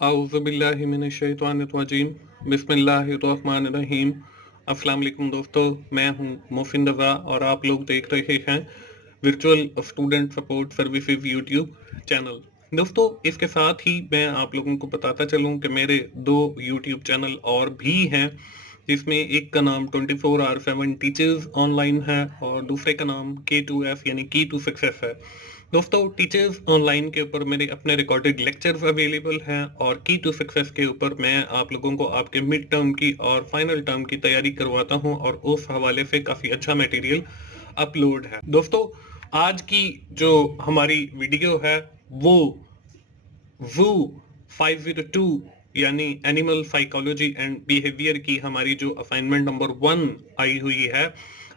आऊज़ुबिल्लाहिमिनश्शैतानिर्रजीम बिस्मिल्लाहिर्रहमानिर्रहीम। अस्सलाम वालेकुम दोस्तों, मैं हूं मोहसिन रज़ा और आप लोग देख रहे हैं virtual student support services YouTube channel. दोस्तों, इसके साथ ही मैं आप लोगों को बताता चलूं कि मेरे दो यूट्यूब चैनल और भी हैं, जिसमें एक का नाम 24/7 टीचर्स ऑनलाइन है और दूसरे का नाम K2F यानी की टू सक्सेस है। दोस्तों, टीचर्स ऑनलाइन के ऊपर मेरे अपने रिकॉर्डेड लेक्चर्स अवेलेबल हैं और की टू सक्सेस के ऊपर मैं आप लोगों को आपके मिड टर्म की और फाइनल टर्म की तैयारी करवाता हूं और उस हवाले से काफ़ी अच्छा मटेरियल अपलोड है। दोस्तों, आज की जो हमारी वीडियो है वो वू 502 यानी एनिमल साइकोलॉजी एंड बिहेवियर की हमारी जो असाइनमेंट नंबर 1 आई हुई है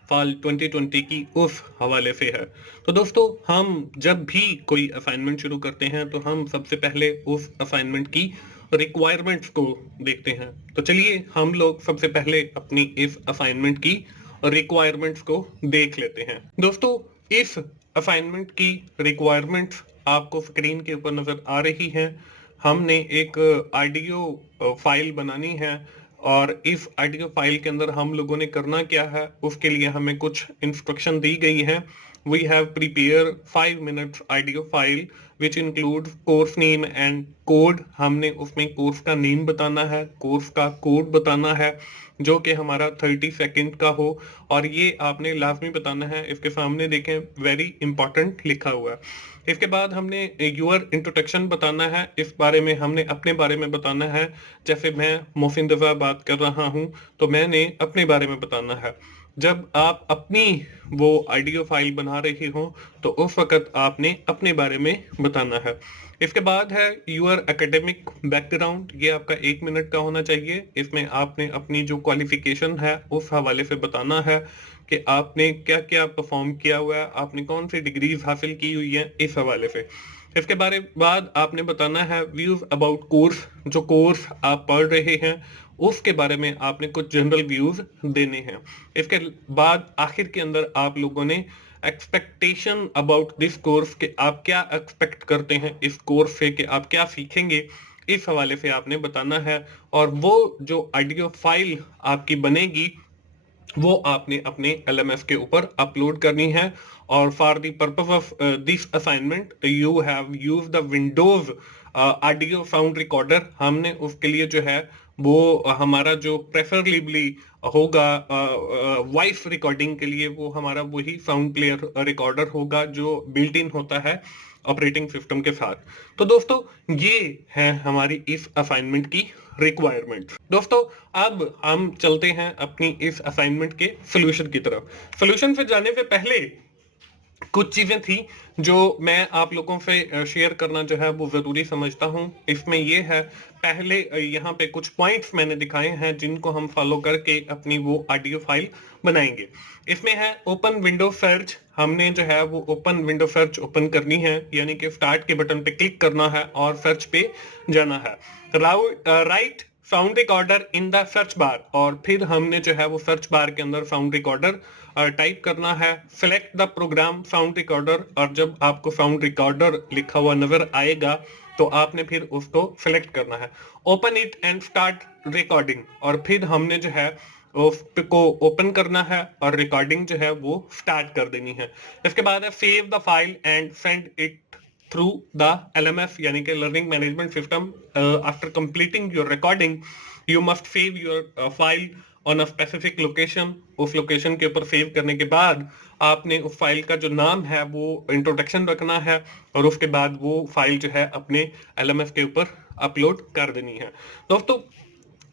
फाल 2020 की, उस हवाले से है। तो दोस्तों, हम जब भी कोई असाइनमेंट शुरू करते हैं तो हम सबसे पहले उस असाइनमेंट की रिक्वायरमेंट्स को देखते हैं। तो चलिए हम लोग सबसे पहले अपनी इस असाइनमेंट की रिक्वायरमेंट्स को देख लेते हैं। दोस्तों, इस असाइनमेंट की रिक्वायरमेंट्स आपको स्क्रीन के ऊपर नजर आ रही हैं। हमने एक ऑडियो फाइल बनानी है और इस ऑडियो फाइल के अंदर हम लोगों ने करना क्या है, उसके लिए हमें कुछ इंस्ट्रक्शन दी गई है। We have prepare 5 minutes audio file which include course name and code. हमने उसमें कोर्स का नेम बताना है, कोर्स का कोड बताना है जो कि हमारा 30 सेकंड का हो और ये आपने लाजमी बताना है। इसके सामने देखें, वेरी इंपॉर्टेंट लिखा हुआ है। इसके बाद हमने यूअर इंट्रोडक्शन बताना है। इस बारे में हमने अपने बारे में बताना है। जैसे मैं मोहसिन रज़ा बात कर रहा हूं तो मैंने अपने बारे में बताना है। जब आप अपनी वो ऑडियो फाइल बना रहे हो तो उस वक्त आपने अपने बारे में बताना है। इसके बाद है यूअर एकेडमिक बैकग्राउंड। ये आपका 1 मिनट का होना चाहिए। इसमें आपने अपनी जो क्वालिफिकेशन है उस हवाले से बताना है कि आपने क्या क्या परफॉर्म किया हुआ है, आपने कौन सी डिग्रीज हासिल की हुई है, इस हवाले से। इसके बारे बाद आपने बताना है व्यूज अबाउट कोर्स। जो कोर्स आप पढ़ रहे हैं उसके बारे में आपने कुछ जनरल व्यूज देने हैं। इसके बाद आखिर के अंदर आप लोगों ने एक्सपेक्टेशन अबाउट दिस कोर्स के आप क्या एक्सपेक्ट करते हैं इस कोर्स से, कि आप क्या सीखेंगे, इस हवाले से आपने बताना है। और वो जो ऑडियो फाइल आपकी बनेगी वो आपने अपने LMS के ऊपर अपलोड करनी है। और for the purpose of this assignment you have use the Windows audio sound recorder. हमने उसके लिए जो है वो हमारा जो प्रेफरेबली होगा वॉइस रिकॉर्डिंग के लिए, वो हमारा वही साउंड प्लेयर रिकॉर्डर होगा जो बिल्ट इन होता है ऑपरेटिंग सिस्टम के साथ। तो दोस्तों, ये है हमारी इस असाइनमेंट की रिक्वायरमेंट। दोस्तों, अब हम चलते हैं अपनी इस असाइनमेंट के सोल्यूशन की तरफ। सोल्यूशन पे जाने से पहले कुछ चीजें थी जो मैं आप लोगों से शेयर करना जो है वो जरूरी समझता हूं। इसमें ये है, पहले यहाँ पे कुछ पॉइंट्स मैंने दिखाए हैं जिनको हम फॉलो करके अपनी वो ऑडियो फाइल बनाएंगे। इसमें है ओपन विंडो सर्च। हमने जो है वो ओपन विंडो सर्च ओपन करनी है, यानी कि स्टार्ट के बटन पे क्लिक करना है और सर्च पे जाना है। Right sound recorder in the search bar, और फिर हमने जो है वो सर्च बार के अंदर साउंड रिकॉर्डर टाइप करना है। Select the program sound recorder, और जब आपको साउंड रिकॉर्डर लिखा हुआ नजर आएगा तो आपने फिर उसको सिलेक्ट करना है। Open it and start recording, और फिर हमने जो है उसको ओपन करना है और रिकॉर्डिंग जो है वो स्टार्ट कर देनी है। इसके बाद है save the file and send it through the LMS यानी कि learning management system. After completing your recording you must save your file on a specific location. उस लोकेशन के ऊपर सेव करने के बाद आपने उस फाइल का जो नाम है वो इंट्रोडक्शन रखना है और उसके बाद वो फाइल जो है अपने LMS के ऊपर अपलोड कर देनी है। दोस्तों,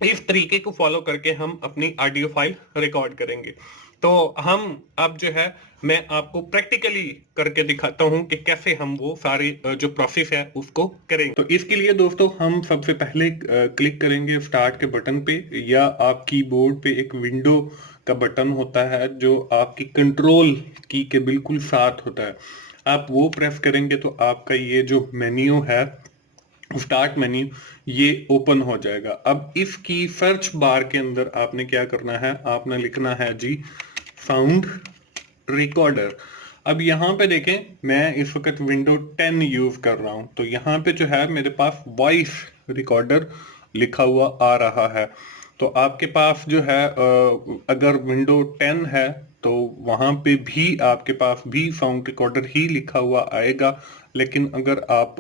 इस तरीके को फॉलो करके हम अपनी ऑडियो फाइल रिकॉर्ड करेंगे। तो हम अब जो है मैं आपको प्रैक्टिकली करके दिखाता हूं कि कैसे हम वो सारे जो प्रोसेस है उसको करेंगे। तो इसके लिए दोस्तों हम सबसे पहले क्लिक करेंगे स्टार्ट के बटन पे, या आप कीबोर्ड पे एक विंडो का बटन होता है जो आपकी कंट्रोल की के बिल्कुल साथ होता है। आप वो प्रेस करेंगे तो आपका ये जो मेन्यू है, स्टार्ट मेन्यू, ये ओपन हो जाएगा। अब इसकी सर्च बार के अंदर आपने क्या करना है, आपने लिखना है जी साउंड रिकॉर्डर। अब यहाँ पे देखें, मैं इस वक्त विंडो 10 यूज कर रहा हूँ, तो यहाँ पे जो है मेरे पास वॉइस रिकॉर्डर लिखा हुआ आ रहा है। तो आपके पास जो है अगर विंडो 10 है तो वहां पे भी आपके पास भी साउंड रिकॉर्डर ही लिखा हुआ आएगा। लेकिन अगर आप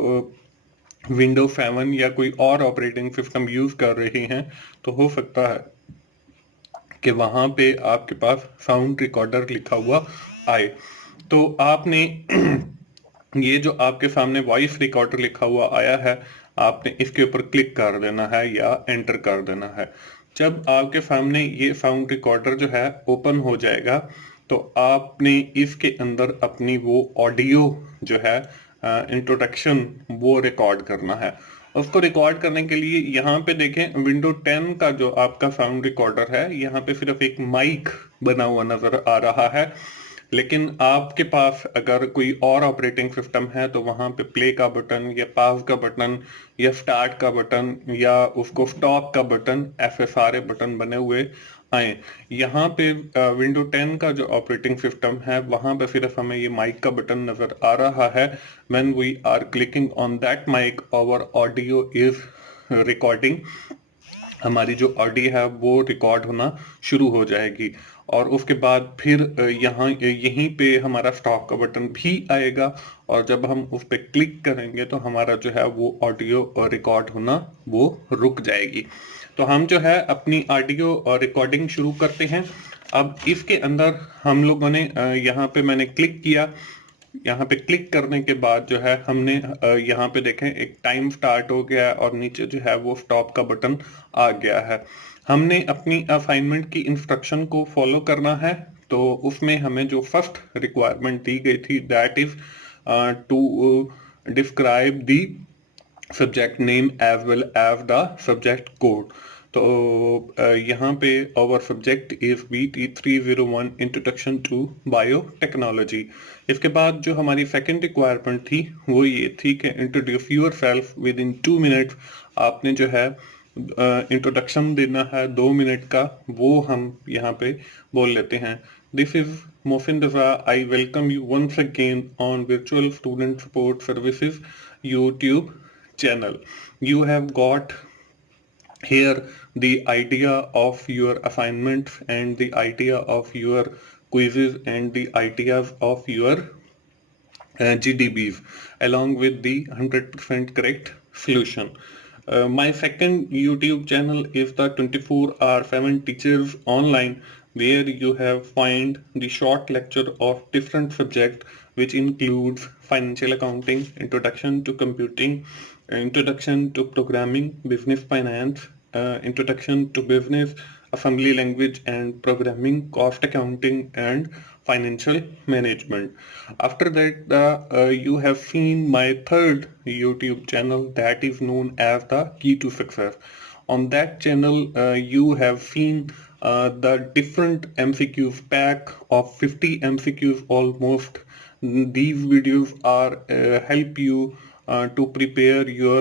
विंडो 7 या कोई और ऑपरेटिंग सिस्टम यूज कर रहे हैं तो हो सकता है कि वहां पे आपके पास साउंड रिकॉर्डर लिखा हुआ आए। तो आपने ये जो आपके सामने वॉइस रिकॉर्डर लिखा हुआ आया है, आपने इसके ऊपर क्लिक कर देना है या एंटर कर देना है। जब आपके सामने ये साउंड रिकॉर्डर जो है ओपन हो जाएगा तो आपने इसके अंदर अपनी वो ऑडियो जो है इंट्रोडक्शन वो रिकॉर्ड करना है। उसको रिकॉर्ड करने के लिए यहाँ पे देखें, विंडो 10 का जो आपका साउंड रिकॉर्डर है यहाँ पे सिर्फ एक माइक बना हुआ नजर आ रहा है। लेकिन आपके पास अगर कोई और ऑपरेटिंग सिस्टम है तो वहां पे प्ले का बटन या पॉज का बटन या स्टार्ट का बटन या उसको स्टॉप का बटन, ऐसे सारे बटन बने हुए आए। यहाँ पे विंडो 10 का जो ऑपरेटिंग सिस्टम है वहां पे सिर्फ हमें ये माइक का बटन नजर आ रहा है। When we are clicking on that mic our audio is recording, हमारी जो ऑडियो है वो रिकॉर्ड होना शुरू हो जाएगी। और उसके बाद फिर यहाँ यहीं पे हमारा स्टॉप का बटन भी आएगा और जब हम उस पर क्लिक करेंगे तो हमारा जो है वो ऑडियो रिकॉर्ड होना वो रुक जाएगी। तो हम जो है अपनी ऑडियो रिकॉर्डिंग शुरू करते हैं। अब इसके अंदर हम लोगों ने यहाँ पे मैंने क्लिक किया। यहाँ पे क्लिक करने के बाद जो है हमने यहाँ पे देखें एक टाइम स्टार्ट हो गया है और नीचे जो है वो स्टॉप का बटन आ गया है। हमने अपनी असाइनमेंट की इंस्ट्रक्शन को फॉलो करना है। तो उसमें हमें जो फर्स्ट रिक्वायरमेंट दी गई थी that is to describe the subject name as well as the subject code. तो यहाँ पे our subject is BT301 introduction to biotechnology. इसके बाद जो हमारी सेकंड रिक्वायरमेंट थी वो ये थी कि introduce your self with in 2 minutes. आपने जो है इंट्रोडक्शन देना है 2 मिनट का, वो हम यहाँ पे बोल लेते हैं। This is Mohsin Raza, I welcome you once again on virtual student support services YouTube channel. You have got here the idea of your assignments and the idea of your quizzes and the ideas of your GDBs along with the 100% correct solution. My second YouTube channel is the 24/7 Teachers Online, where you have find the short lecture of different subjects which includes financial accounting, introduction to computing, introduction to programming, business finance, introduction to business, assembly language and programming, cost accounting and financial management. After that, you have seen my third YouTube channel that is known as the Key to Success. On that channel, you have seen the different MCQs pack of 50 MCQs almost. These videos are help you to prepare your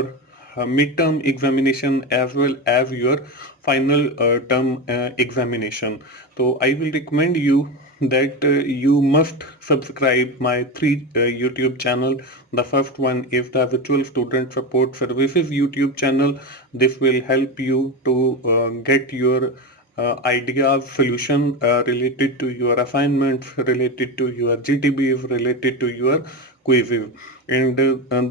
midterm examination as well as your final term examination. So I will recommend you that you must subscribe my 3 YouTube channel. The first one is the Virtual Student Support Services YouTube channel. This will help you to get your ideas, solution related to your assignments, related to your GTBs, related to your quizzes. And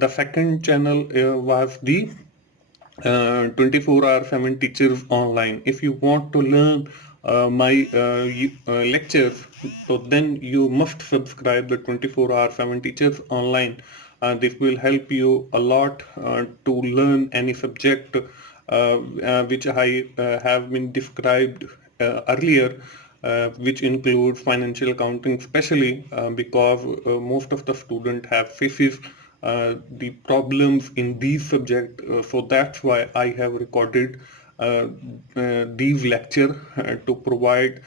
the second channel was the 24/7 Teachers Online. If you want to learn my lectures, so then you must subscribe the 24/7 Teachers Online. This will help you a lot to learn any subject which I have been described earlier, which includes financial accounting, especially because most of the students have faces the problems in these subjects. So that's why I have recorded these lecture to provide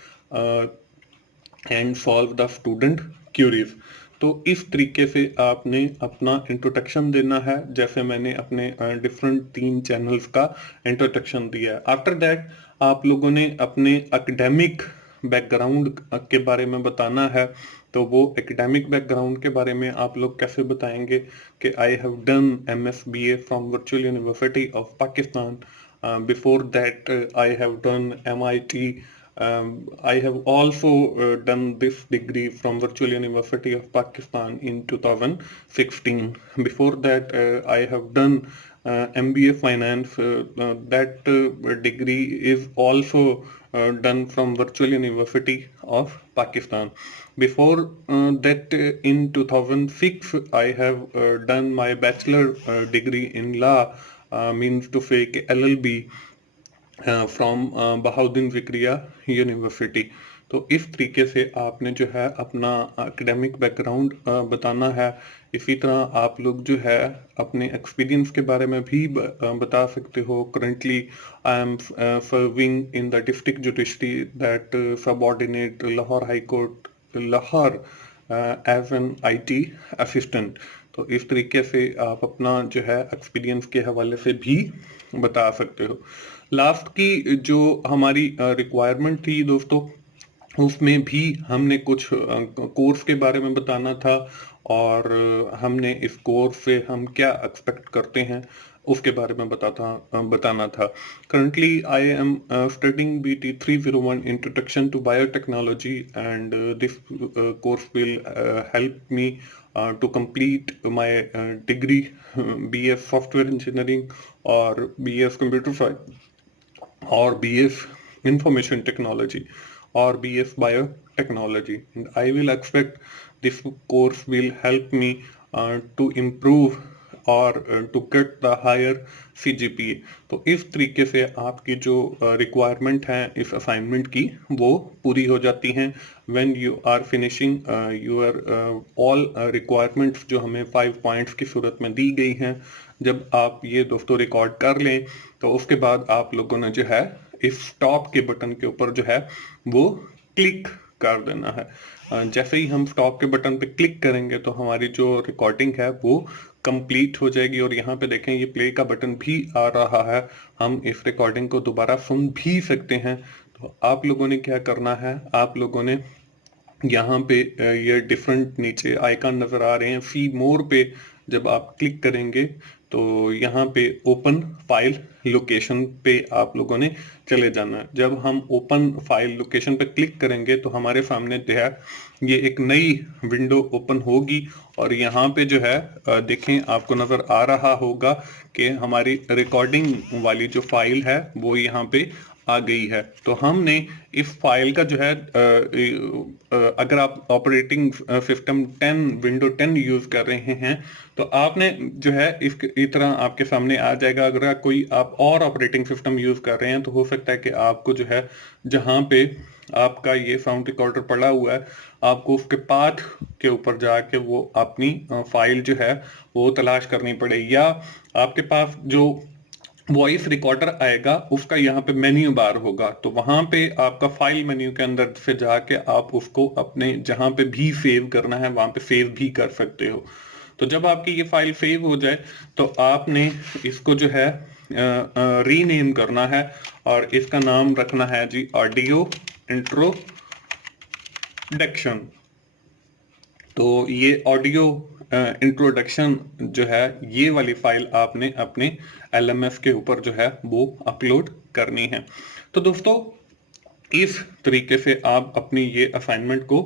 and solve the student queries. तो इस तरीके से आपने अपना introduction देना है, जैसे मैंने अपने डिफरेंट 3 चैनल्स का इंट्रोडक्शन दिया है। आफ्टर दैट आप लोगों ने अपने एकेडमिक बैकग्राउंड के बारे में बताना है तो वो एकेडमिक बैकग्राउंड के बारे में आप लोग कैसे बताएंगे कि I have done MSBA from virtual university of Pakistan, before that I have done MIT. I have also done this degree from Virtual University of Pakistan in 2016. Before that, I have done MBA Finance. That degree is also done from Virtual University of Pakistan. Before that, in 2006, I have done my bachelor degree in law, means to say LLB, from Bahauddin Zakaria university. तो इस तरीके से आपने जो है अपना academic background बताना है. इसी तरह आप लोग जो है अपने एक्सपीरियंस के बारे में भी बता सकते हो. Currently I am serving in the district judiciary that subordinate Lahore high court Lahore as an IT assistant. तो इस तरीके से आप अपना जो है एक्सपीरियंस के हवाले से भी बता सकते हो. लास्ट की जो हमारी रिक्वायरमेंट थी दोस्तों, उसमें भी हमने कुछ कोर्स के बारे में बताना था और हमने इस कोर्स से हम क्या एक्सपेक्ट करते हैं उसके बारे में बताना था. Currently I am studying BT 301 introduction to biotechnology and this course will help me to complete my degree, BS software engineering or BS computer science or BS information technology or BS biotechnology. And I will expect this course will help me to improve और to get the higher CGPA. तो इस तरीके से आपकी जो requirement है इस assignment की वो पूरी हो जाती हैं when you are finishing your all requirements जो हमें 5 पॉइंट्स की सूरत में दी गई हैं. जब आप ये दोस्तों रिकॉर्ड कर लें तो उसके बाद आप लोगों ने जो है इस स्टॉप के बटन के ऊपर जो है वो क्लिक कर देना है. जैसे ही हम स्टॉप के बटन पे क्लिक करेंगे तो हमारी जो रिकॉर्डिंग है वो कंप्लीट हो जाएगी. और यहाँ पे देखें ये प्ले का बटन भी आ रहा है, हम इस रिकॉर्डिंग को दोबारा सुन भी सकते हैं. तो आप लोगों ने क्या करना है, आप लोगों ने यहाँ पे ये डिफरेंट नीचे आइकन नजर आ रहे हैं, सी मोर पे जब आप क्लिक करेंगे तो यहाँ पे ओपन फाइल लोकेशन पे आप लोगों ने चले जाना है. जब हम ओपन फाइल लोकेशन पे क्लिक करेंगे तो हमारे सामने जो है ये एक नई विंडो ओपन होगी और यहाँ पे जो है देखें आपको नजर आ रहा होगा कि हमारी रिकॉर्डिंग वाली जो फाइल है वो यहाँ पे आ गई है. तो हमने इस फाइल का जो है अगर आप ऑपरेटिंग सिस्टम 10 विंडो 10 यूज कर रहे हैं तो आपने जो है इस तरह आपके सामने आ जाएगा. अगर कोई आप और ऑपरेटिंग सिस्टम यूज कर रहे हैं तो हो सकता है कि आपको जो है जहां पे आपका ये साउंड रिकॉर्डर पड़ा हुआ है आपको उसके पाथ के ऊपर जाके वो अपनी फाइल जो है वो तलाश करनी पड़े, या आपके पास जो वॉइस रिकॉर्डर आएगा उसका यहाँ पे मेन्यू बार होगा तो वहां पे आपका फाइल मेन्यू के अंदर से जाके आप उसको अपने जहां पे भी सेव करना है वहां पे सेव भी कर सकते हो. तो जब आपकी ये फाइल सेव हो जाए तो आपने इसको जो है रीनेम करना है और इसका नाम रखना है जी ऑडियो इंट्रोडक्शन. तो ये ऑडियो इंट्रोडक्शन जो है ये वाली फाइल आपने अपने LMS के ऊपर जो है वो अपलोड करनी है. तो दोस्तों इस तरीके से आप अपनी ये असाइनमेंट को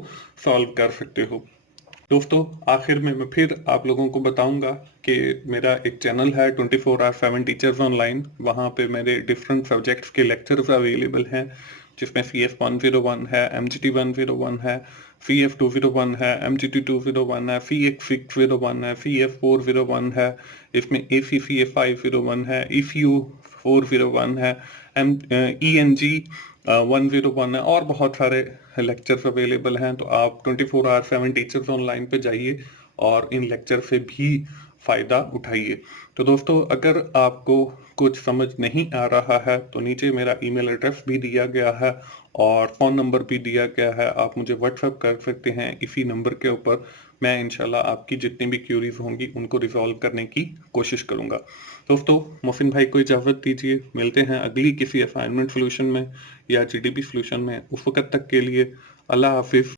सॉल्व कर सकते हो. दोस्तों आखिर में मैं फिर आप लोगों को बताऊंगा कि मेरा एक चैनल है 24/7 टीचर्स ऑनलाइन. वहाँ पे मेरे डिफरेंट सब्जेक्ट्स के लेक्चर्स अवेलेबल हैं जिसमें CS 101 है, MGT 101 है, CF 201 है, MGT 201 है, CX 601 है, CF 401 है, इसमें ACCA 501 है, ECU 401 है, ENG 101 है और बहुत सारे लेक्चर्स अवेलेबल हैं. तो आप 24/7 टीचर्स ऑनलाइन पे जाइए और इन लेक्चर से भी फ़ायदा उठाइए. तो दोस्तों अगर आपको कुछ समझ नहीं आ रहा है तो नीचे मेरा ईमेल एड्रेस भी दिया गया है और फ़ोन नंबर भी दिया गया है, आप मुझे व्हाट्सएप कर सकते हैं इसी नंबर के ऊपर. मैं इंशाल्लाह आपकी जितनी भी क्यूरीज होंगी उनको रिजॉल्व करने की कोशिश करूंगा. दोस्तों मोहसिन भाई को इजाज़त दीजिए, मिलते हैं अगली किसी असाइनमेंट सोल्यूशन में या GDP सोल्यूशन में. उस वक्त तक के लिए अल्लाह हाफिज़.